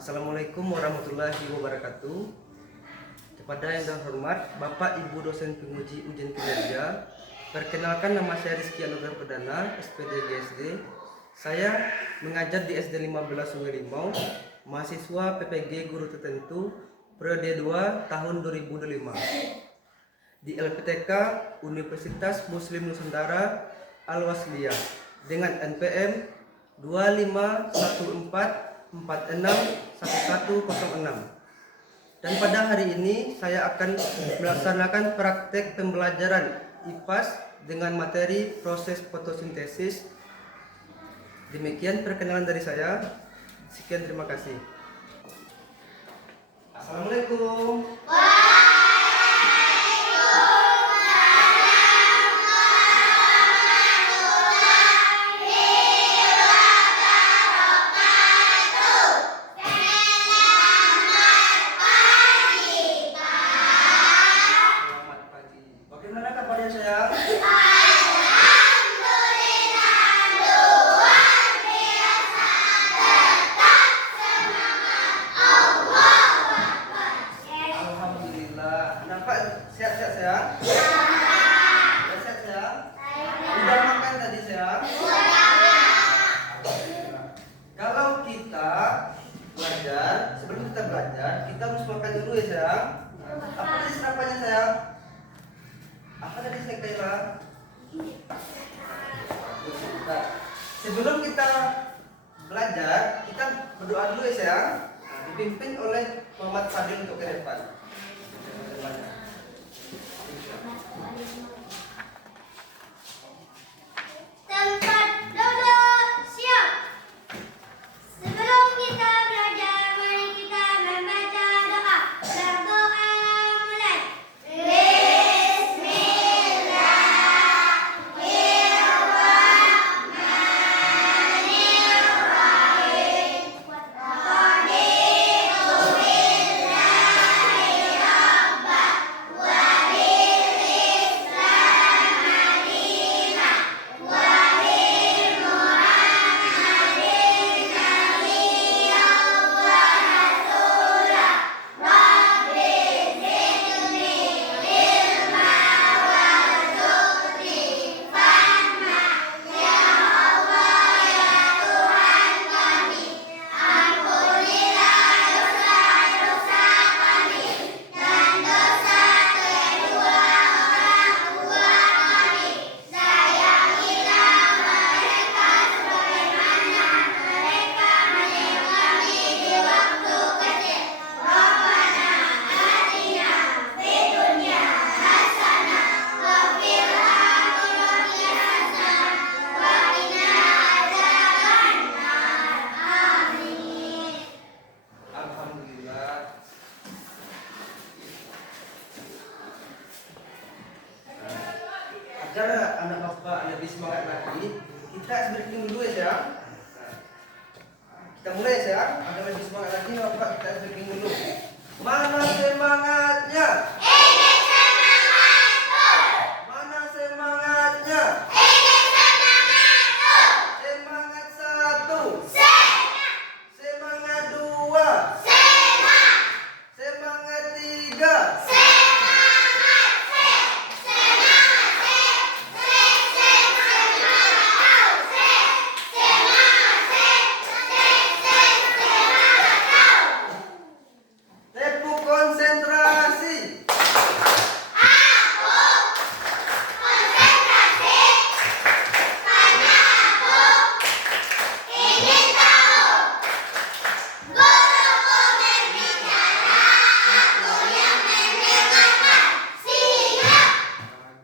Assalamualaikum warahmatullahi wabarakatuh. Kepada yang terhormat Bapak Ibu dosen penguji ujian kinerja, perkenalkan nama saya Rizky Anugrah Perdana, SPD GSD. Saya mengajar di SD 15 Sungai Limau, mahasiswa PPG Guru Tertentu periode 2 tahun 2025 di LPTK Universitas Muslim Nusantara Al-Wasliyah dengan NPM 2514461106. Dan pada hari ini saya akan melaksanakan praktek pembelajaran IPAS dengan materi proses fotosintesis. Demikian perkenalan dari saya. Sekian, terima kasih. Assalamualaikum. Bagaimana kabarnya sayang? Alhamdulillah, luar biasa, tetap semangat, Allahu Akbar. Alhamdulillah. Nampak sehat-sehat sayang? Sehat sayang? Udah makan tadi sayang? Alhamdulillah. Kalau kita belajar, sebelum kita belajar, kita harus makan dulu ya sayang. Apa tadi sarapannya sayang? Apa tadi snack Kayla? Sebelum kita belajar, kita berdoa dulu ya sayang. Dipimpin oleh Muhammad Fadil untuk ke depan. Tempat duduk siap. Sebelum kita belajar, mari kita membaca doa. Berdoa mulai. Alhamdulillah. Agar anak bapak lebih semangat lagi, kita breaking dulu ya sayang. Kita mulai ya sayang. Agar lebih semangat lagi, bapak kita breaking dulu. Mana semangatnya? Ini semangatku. Mana semangatnya? Ini semangatku. Semangat satu, Semangat. semangat dua, Semangat. semangat tiga. Tepuk konsentrasi.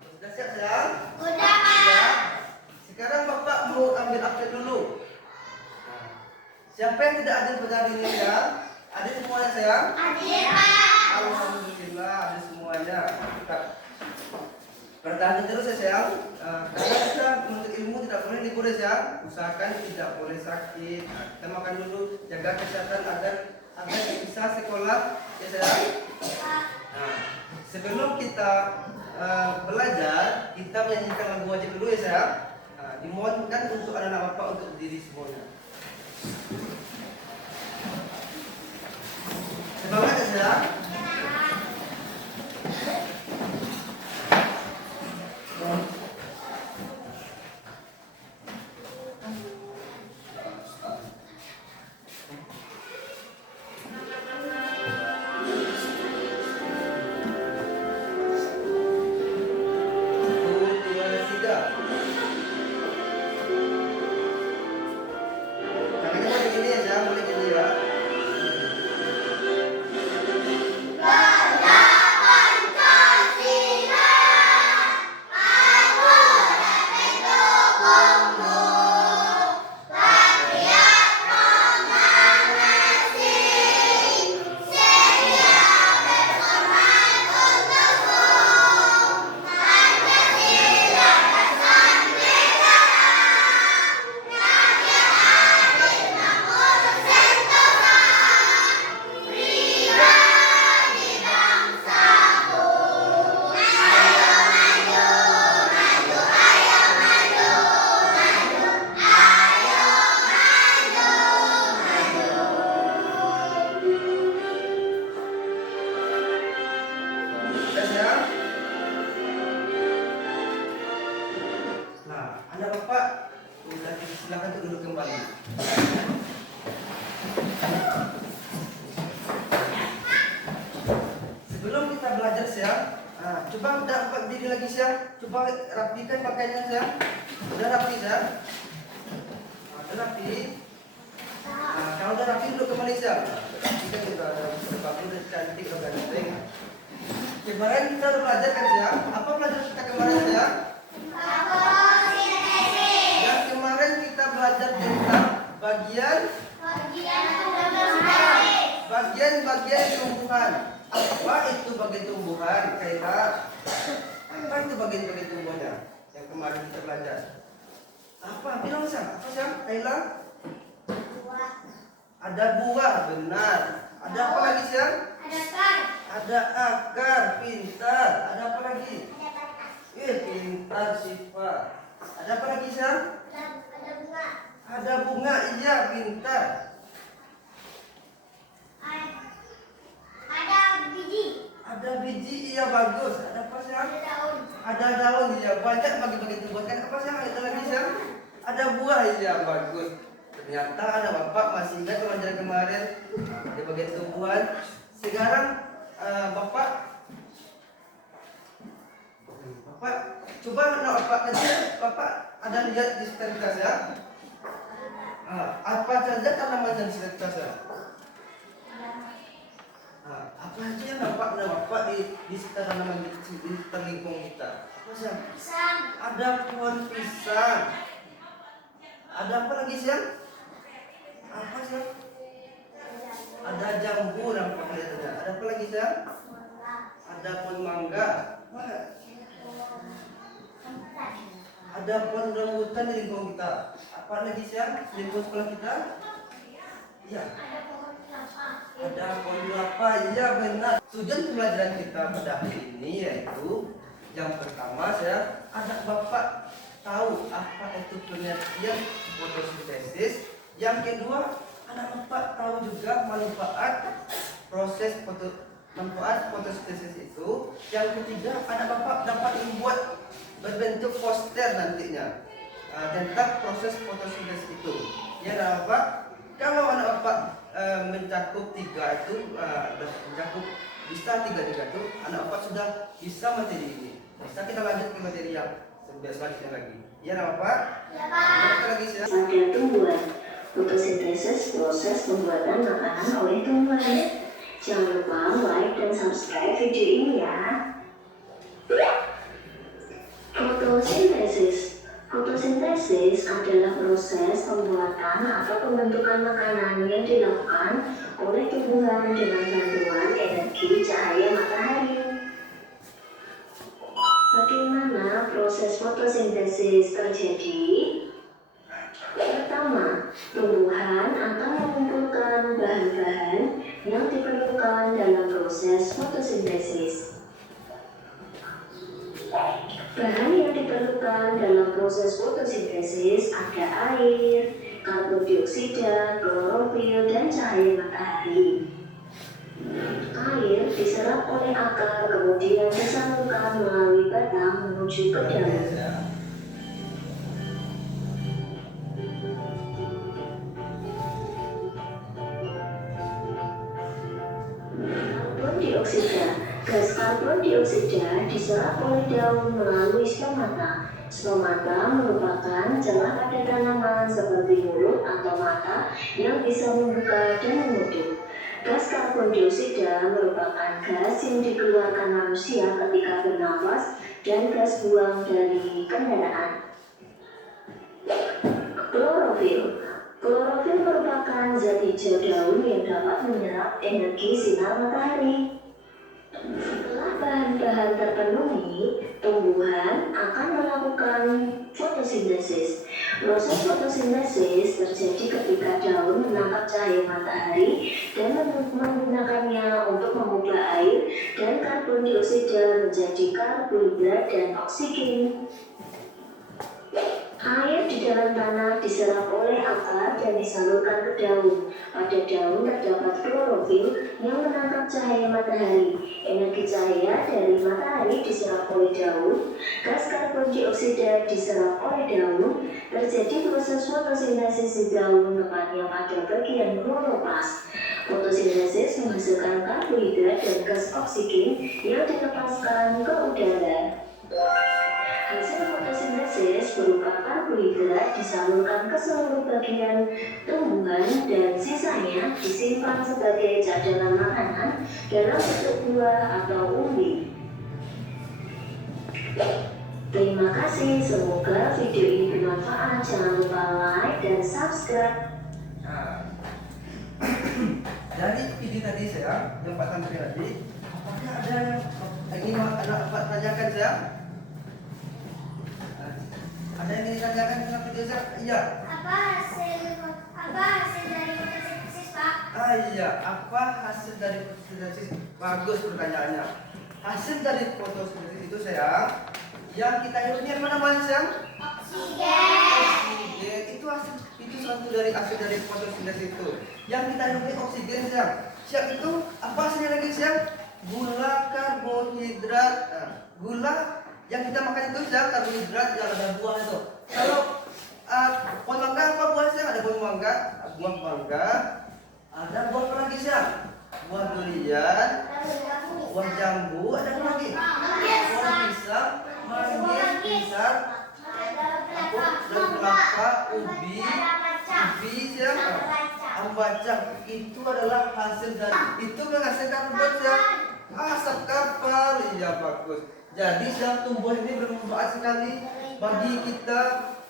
Sudah siap sayang? Ya. Sekarang bapak mau ambil absen dulu. Siapa yang tidak hadir pada hari ini ya? Hadir semuanya sayang? Alhamdulillah hadir semuanya. Kita bertahan terus ya sayang. Karena kita menuntut ilmu tidak boleh libur ya sayang. Usahakan tidak boleh sakit. Kita makan dulu, jaga kesehatan agar bisa sekolah ya sayang. Nah, sebelum kita belajar, kita menyanyikan lagu wajib dulu ya sayang. Dimohonkan untuk anak-anak bapak untuk berdiri semuanya. Coba dapat diri lagi Syah. Coba rapikan pakaiannya Syah. Udah rapi Syah. Udah rapi. Kalau udah rapi dulu ke Malaysia. Kita juga bagus dan cantik dan ganteng. Kemarin kita udah belajar kan Syah? Apa pelajaran kita kemarin Syah? Yang kemarin kita belajar tentang bagian tumbuhan. Apa itu bagian tumbuhan, Kaila? Apa itu bagian tumbuhnya? Yang kemarin kita belajar. Apa? Bilang Syah. Apa Syah? Kaila? Ada buah, benar. Ada apa lagi Syah? Ada akar, pintar. Ada apa lagi? Pintar Syifa. Ada apa lagi Syah? Ada bunga, iya pintar. Ada biji, iya bagus. Ada apa Syah? Ada daun, iya banyak bagi-bagi tumbuhan. Kan apa Syah? Ada lagi Syah? Ada buah, iya bagus. Ternyata ada Bapak masih ingat pelajaran kemarin di bagian tumbuhan. Sekarang Bapak coba Bapak tadi Bapak ada lihat di sekitar ya? Apa saja tanaman yang di sekitar saya? Apa aja yang Bapak di sekitar tanaman di sekitar lingkungan kita? Apa sih? Ada pohon pisang. Ada apa lagi sih? Apa sih? Ada jambu nampak kelihatannya. Ada apa lagi sih? Ada pohon mangga. Ada pohon rambutan di lingkungan kita. Apa lagi sih? Di lingkungan sekolah kita? Iya. Ada pohon kelapa. Iya benar. Tujuan pembelajaran kita pada hari ini yaitu yang pertama ada Bapak tahu apa itu penelitian fotosintesis. Yang kedua, anak Bapak tahu juga manfaat fotosintesis itu. Yang ketiga, anak Bapak dapat membuat berbentuk poster nantinya tentang proses fotosintesis itu. Ya anak Bapak, kalau anak Bapak mencakup tiga itu, bisa tiga itu, anak Bapak sudah bisa materi ini. Bisa kita lanjut ke materi yang selanjutnya lagi. Ya anak Bapak? Ya Pak. Kita lagi siap. Pada tumbuhan, fotosintesis proses pembuatan makanan oleh tumbuhan. Jangan lupa like dan subscribe video ini ya. Fotosintesis adalah proses pembuatan atau pembentukan makanan yang dilakukan oleh tumbuhan dengan bantuan energi cahaya matahari. Bagaimana proses fotosintesis terjadi? Pertama, tumbuhan akan mengumpulkan bahan-bahan yang diperlukan dalam proses fotosintesis. Bahan yang diperlukan dalam proses fotosintesis ada air, karbon dioksida, klorofil, dan cahaya matahari. Air diserap oleh akar kemudian disalurkan melalui batang menuju ke daun. Gas karbon dioksida diserap oleh daun melalui stomata. Stomata merupakan celah pada tanaman seperti mulut atau mata yang bisa membuka dan menutup. Gas karbon dioksida merupakan gas yang dikeluarkan manusia ketika bernafas dan gas buang dari kendaraan. Klorofil. Klorofil merupakan zat hijau daun yang dapat menyerap energi sinar matahari. Setelah bahan-bahan terpenuhi, tumbuhan akan melakukan fotosintesis. Proses fotosintesis terjadi ketika daun menangkap cahaya matahari dan menggunakannya untuk mengubah air dan karbon dioksida menjadi karbohidrat dan oksigen. Air di dalam tanah diserap oleh akar dan disalurkan ke daun. Pada daun terdapat klorofil yang menangkap cahaya matahari. Energi cahaya dari matahari diserap oleh daun. Gas karbon dioksida diserap oleh daun. Terjadi proses fotosintesis di daun, tepatnya pada bagian kloroplas. Fotosintesis menghasilkan karbohidrat dan gas oksigen yang dilepaskan ke udara. Hasil fotosintesis berupa karbohidrat disalurkan ke seluruh bagian tumbuhan dan sisanya disimpan sebagai cadangan makanan dalam bentuk buah atau umbi. Terima kasih, semoga video ini bermanfaat. Jangan lupa like dan subscribe. Nah, dari video tadi saya yang Pak Tantri tadi, apakah ada yang ingin anak Pak tanyakan saya? Ada yang ingin ditanyakan dengan video saya? Iya. Apa hasil dari fotosintesis, Pak? Iya, apa hasil dari fotosintesis? Bagus pertanyaannya. Hasil dari fotosintesis itu saya, yang kita hirup ini mana mas sayang? Oksigen. Oksigen itu satu dari hasil dari fotosintesis itu. Yang kita hirup ini oksigen sayang. Siap itu apa hasilnya lagi sayang? Gula, karbohidrat. Nah, gula yang kita makan itu sayang karbohidrat yang ada buah itu. Kalau pohon mangga apa buah sayang? Ada buah mangga, ada buah apa lagi sayang? Buah durian, buah jambu, ada apa lagi? Buah pisang, manggis, pisang, daun kelapa, ubi siang, ambacang. Itu adalah hasil dari itu menghasilkan siang asap kapal. Iya bagus. Jadi siang tumbuh ini bermanfaat sekali bagi kita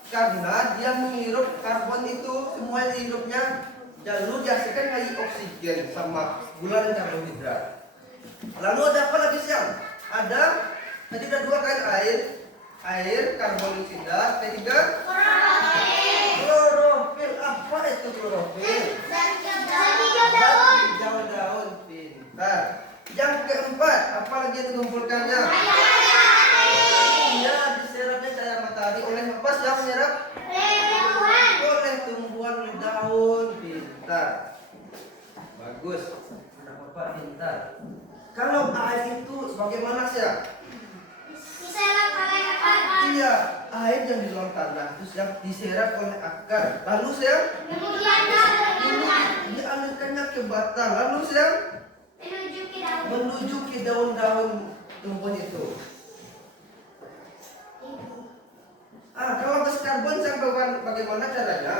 karena dia menghirup karbon itu semua hidupnya. Lalu dihasilkan lagi oksigen sama gula dan karbohidrat. Lalu ada apa lagi siang? Ada tadi ada dua kan air karbonisida, ketiga klorofil. Apa itu klorofil? Hijau daun. Pintar. Yang keempat, apa lagi yang dikumpulkannya? Iya, diserapnya cahaya matahari oleh apa yang menyerap? Oleh tumbuhan, oleh daun. Pintar. Bagus. Anak bapak pintar. Kalau air itu bagaimana sih? Iya, air yang di dalam tanah itu yang diserap oleh akar. Lalu siang dialirkannya ke batang. Lalu siang menuju ke daun-daun tumbuhan itu. Kalau gas karbon siang bagaimana caranya?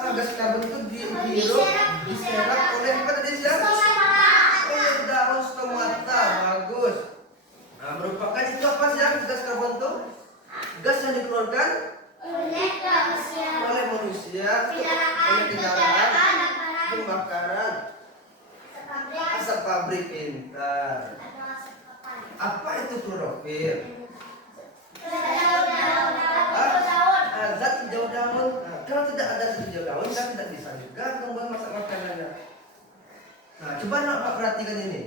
Gas karbon itu dihirup, diserap oleh apa tadi siang? Oleh daun stomata. Bagus. Merupakan itu apa siang gas karbon itu? Gas yang dikeluarkan oleh manusia, oleh kendaraan, pembakaran, asap pabrik. Pintar. Apa itu klorofil? Zat hijau daun. Kalau tidak ada zat hijau daun, kan tidak bisa juga tumbuhan masak makanannya. Nah, coba nak perhatikan ini.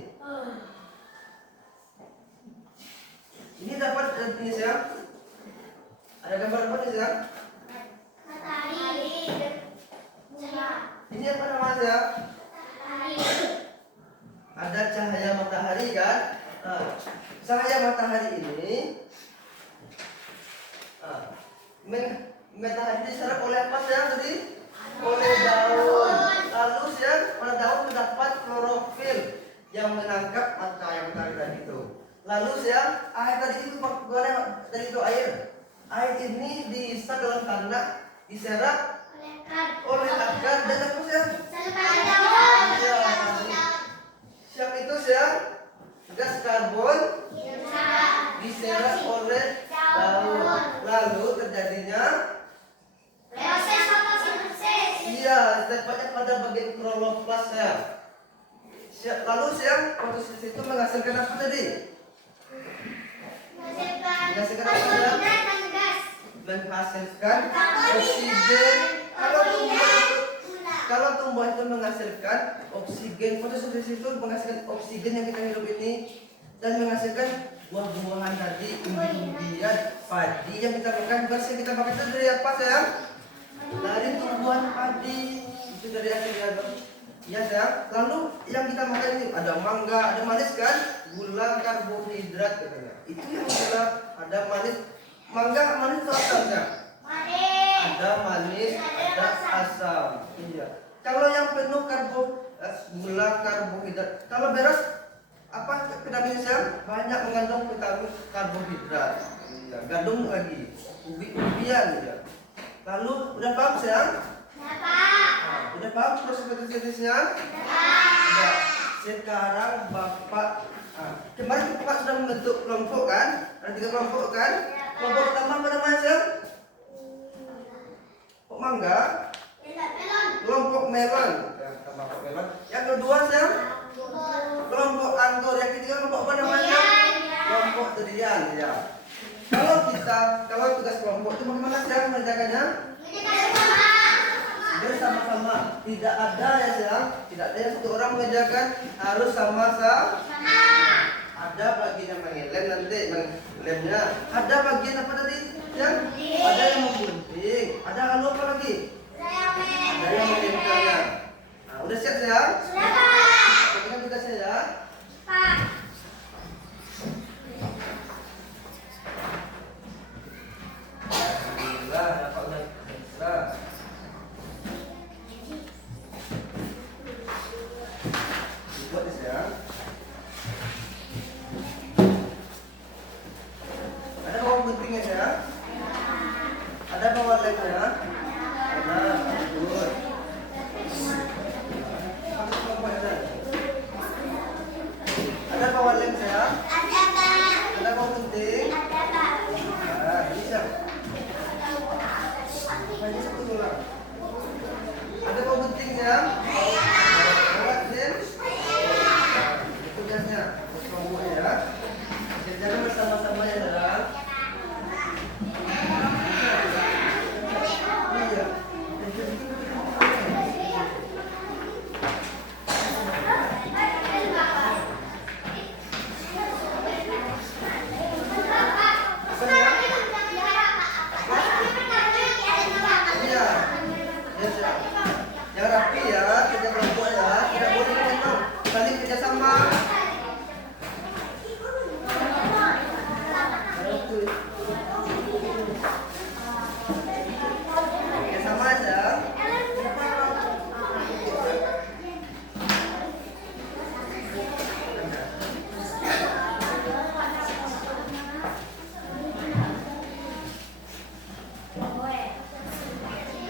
Ini dapat ini sayang. Ada gambar apa nih sayang? Ini apa namanya sayang? Ada cahaya matahari kan? Cahaya matahari ini matahari diserap oleh apa sayang tadi? Oleh daun. Lalu sayang pada daun terdapat klorofil yang menangkap cahaya matahari tadi itu. Lalu sayang air tadi itu bagaimana? Tadi itu air. Air ini diisap dalam tanah, diserap oleh akar dan apa sayang? Siap itu sayang gas karbon diserap oleh daun. Lalu terjadinya iya, tepatnya pada bagian kloroflas ya. Lalu siang fotosintesis itu menghasilkan apa tadi? Menghasilkan apa ya? Menghasilkan oksigen. Kalau tumbuhan itu menghasilkan oksigen, fotosintesis itu menghasilkan oksigen yang kita hirup ini dan menghasilkan buah-buahan tadi, umbi-umbian, padi yang kita makan. Beras yang kita makan itu dari apa sayang? Dari tumbuhan padi. Itu dari hasilnya. Ya sayang. Lalu yang kita makan ini ada mangga, ada manis kan? Gula, karbohidrat katanya. Itu yang gula, ada manis. Mangga manis itu apa sayang? Ada ada manis, ada asam. Iya. Kalau yang penuh gula karbohidrat. Kalau beras apa vitamin C banyak mengandung vitamin karbohidrat. Iya. Gandum lagi, ubi-ubian ya. Lalu udah paham sayang? Udah paham proses fotosintesisnya? Udah. Sekarang Bapak kemarin Bapak sudah membentuk kelompok kan? Ada 3 kelompok kan? Kelompok pertama apa namanya sayang? Kelompok mangga. Kelompok melon. Kelompok melon. Yang kedua sayang? Kelompok anggur. Yang ketiga kelompok apa namanya? Kelompok durian ya. Kalau tugas kelompok itu bagaimana sayang mengerjakannya? Bersama-sama, tidak ada ya sayang, tidak ada yang satu orang mengerjakan, harus sama-sama. Ada bagian yang mengelem nanti, mengelemnya. Ada bagian apa tadi? Yang ada yang memgunting, ada lalu apa lagi? Ada yang menempelnya. Nah, udah siap sayang? Bagaimana tugasnya ya? Alhamdulillah, dapat udah. Buat ya. Ada bawang pentingnya ya? Ada bawang lainnya? Ada. Good. Ada bawang lain ya? Ada bawang penting? Nah, bisa. Hanya satu doang. Ada bawang penting ya? Tugasnya kelompok ya. Kerjakan bersama-sama ya dalam. Iya. Yang rapi ya, kerja kelompok ya, tidak boleh memang saling kerjasama. Kerjasama aja.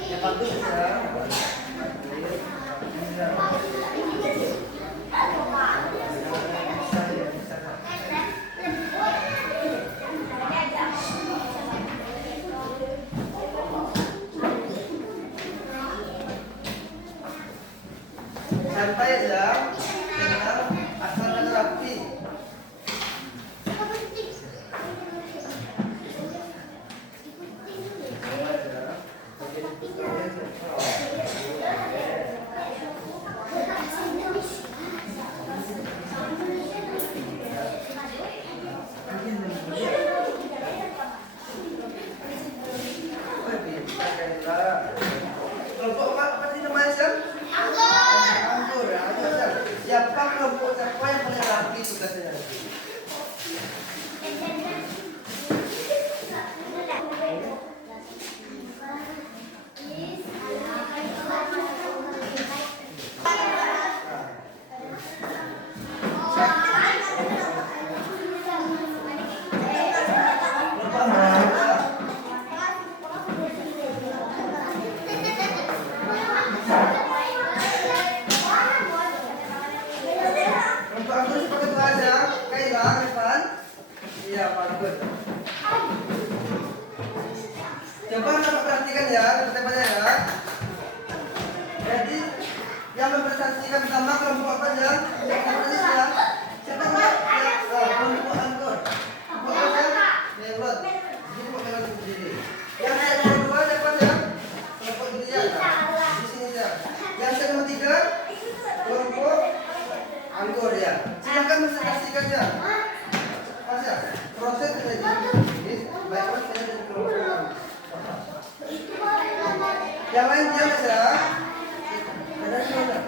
Ya bagus ya. Santai aja, tenang, asal dan rapi. Kelompok apa sih namanya Sam? Anggur ya. Siapa kelompok siapa yang paling rapi tugasnya? Kelompok anggur seperti itu aja. Kailah, Evan. Iya, bagus. Coba Bapak perhatikan ya, teman-teman ya. Jadi yang mempresentasikan pertama kelompok apa ya? Yang ya. Siapa yang kelompok anggur? Kelompok apa ya? Melon. Jadi kelompok melon sendiri. Yang kedua siapa ya? Kelompok durian. Di sini ya. Yang nomor 3 kelompok anggur ya. Silakan presentasikan ya. Pas ya. Proses ini baiklah saya dari kelompok. Yang lain diam ya. Ada di mana?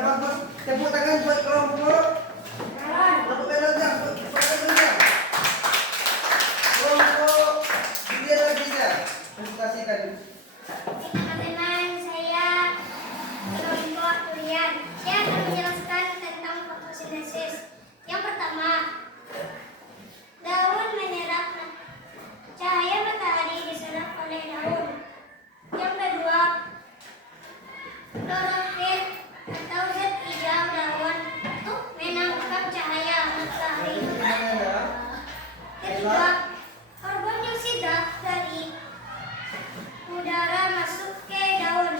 bagus. Tepuk tangan buat kelompok. Kelompok melonnya, kelompok dia lagi ya. Presentasikan. Teman-teman, saya kelompok durian. Saya akan menjelaskan tentang fotosintesis. Yang pertama, daun menyerap cahaya matahari diserap oleh daun. Yang kedua, klorofil atau zat hijau daun menangkap cahaya matahari. Ketiga, karbon dioksida dari udara masuk ke daun.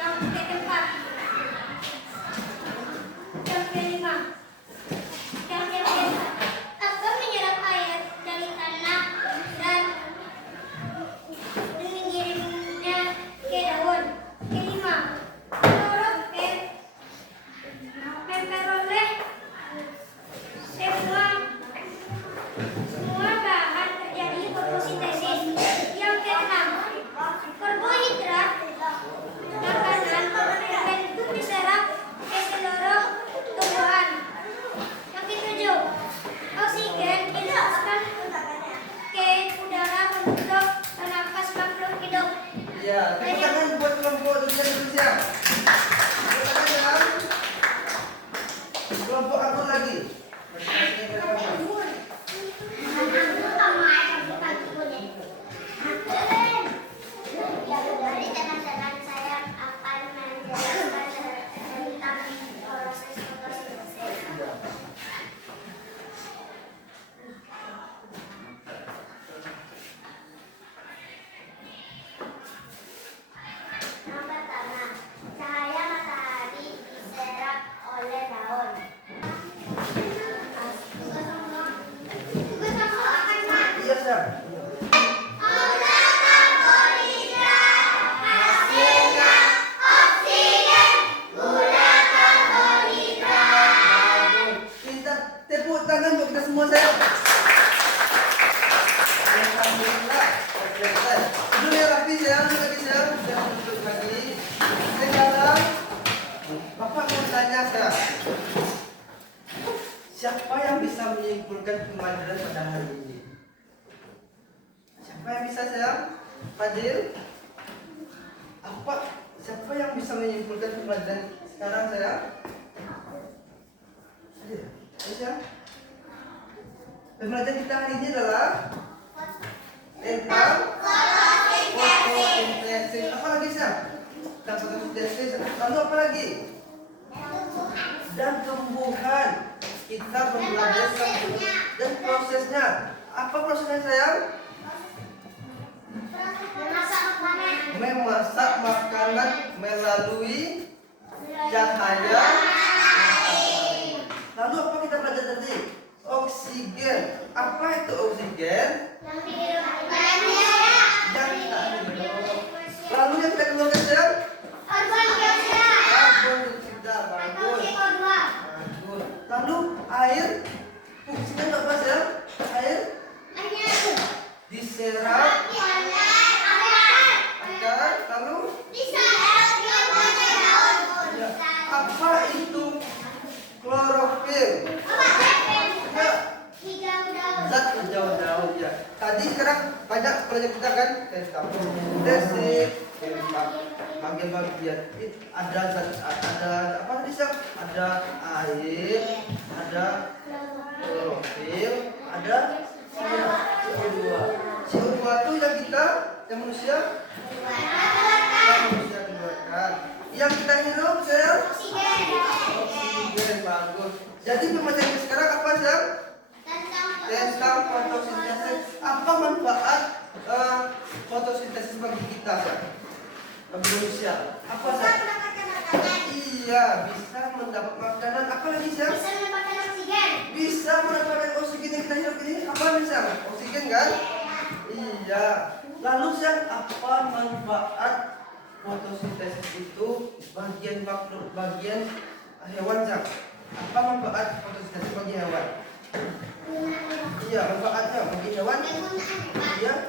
Yang keempat, yang kelima, atom menyerap air dari tanah dan mengirimnya ke daun. Kelima, klorofil memperoleh semua bahan terjadi fotosintesis. Yang keenam, karbohidrat makanan membentuk diserap ke seluruh tumbuhan. Yang ketujuh, oksigen dilepaskan ke udara untuk bernafas makhluk hidup. Ya, tepuk tangan buat kelompok durian Indonesia. Tepuk tangan ya. Kelompok anggur lagi. Dari teman-teman saya akan menjelaskan tentang proses fotosintesis. Yang pertama, cahaya matahari diserap oleh daun. Tugas kamu akan Iya, Sam. Minta tepuk tangan buat kita semua saya. Alhamdulillah. Dulu ya rapi saya, dulu lagi saya, jangan duduk lagi. Sekarang Bapak mau tanya saya. Siapa yang bisa menyimpulkan pembelajaran pada hari ini? Siapa yang bisa saya? Fadil? Apa? Siapa yang bisa menyimpulkan pembelajaran sekarang saya? Fadil? Bisa? Pembelajaran kita hari ini adalah tentang fotosintesis. Apa lagi sih? Tentang fotosintesis. Lalu apa lagi? Dan tumbuhan. Kita belajar dan prosesnya. Apa prosesnya sayang? Memasak makanan melalui cahaya. Lalu apa kita belajar tadi? Oksigen. Apa itu oksigen? Yang kita hidup. Lalu yang kita keluarkan sayang? Karbon dioksida. Bagus. Bagus. Lalu air. Fungsinya apa sayang? Air diserap. Lalu ya, apa itu klorofil? Zat hijau daun ya. Tadi sekarang banyak pelajaran kita kan tentang fotosintesis, tentang bagian-bagian ada zat, ada apa tadi sih? Ada air, ada klorofil, ada CO2. CO2 itu yang kita, yang manusia keluarkan. Yang kita hirup sel oksigen. Bagus. Jadi pembelajaran sekarang apa sel? Tentang fotosintesis. Apa manfaat fotosintesis bagi kita sel? Bagi manusia. Apa sel? Iya, bisa mendapat makanan. Apa lagi sel? Bisa mendapatkan oksigen yang kita hirup ini. Apa nih sel? Oksigen kan? Iya. Lalu sel, apa manfaat fotosintesis itu bagian makhluk, bagian hewan sel? Apa manfaat fotosintesis bagi hewan? Iya, manfaatnya bagi hewan. Iya,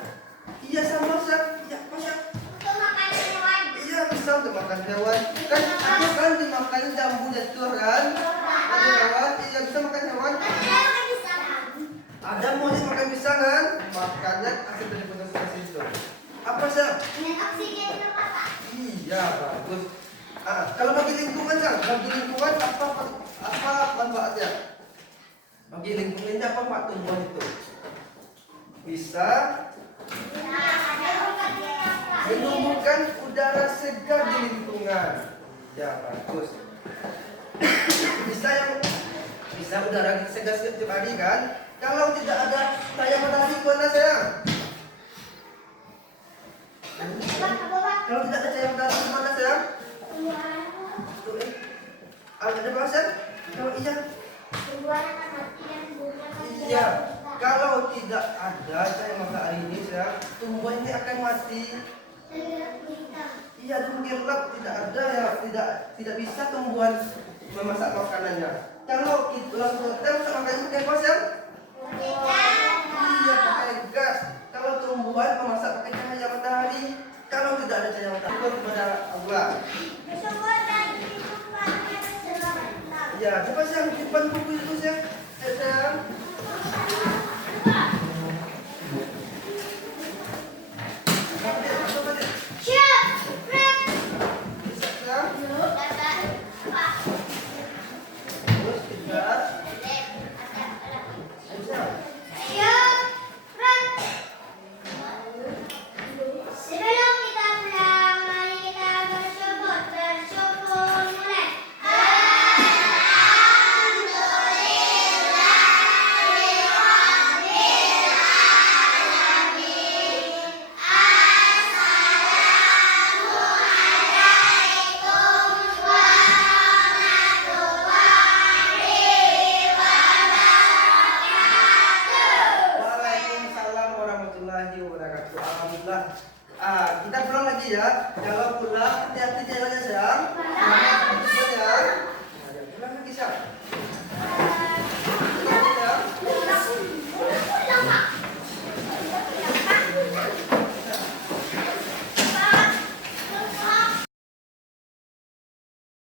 iya sama sel. Iya, apa sel? Iya, bisa bisa untuk makan hewan. Kan ada kan dimakan jambu jatuh kan? Ada hewan yang bisa makan hewan. Ada mau makan pisang kan? Makanya akan dari fotosintesa itu. Apa sih? Iya bagus. Kalau bagi lingkungan kan, bagi lingkungan apa manfaatnya? Bagi lingkungannya apa Pak tumbuhan itu? Bisa menumbuhkan udara segar di lingkungan. Ya bagus. Bisa udara segar setiap hari kan? Kalau tidak ada cahaya matahari gimana sayang? Kalau tidak ada cahaya matahari gimana sayang? Tuh, ada bahasa? Kalau iya. Iya. Kalau tidak ada cahaya matahari ini sayang, tumbuhan ini akan mati. Iya, gelap, tidak ada ya, tidak bisa tumbuhan memasak makanannya. Kalau kita masak makanannya pakai apa sayang? Iya, pakai gas. Kalau tumbuhan memasak pakai cahaya matahari, kalau tidak ada cahaya matahari kepada Allah. Ya, coba sayang simpan buku itu sayang. Sayang.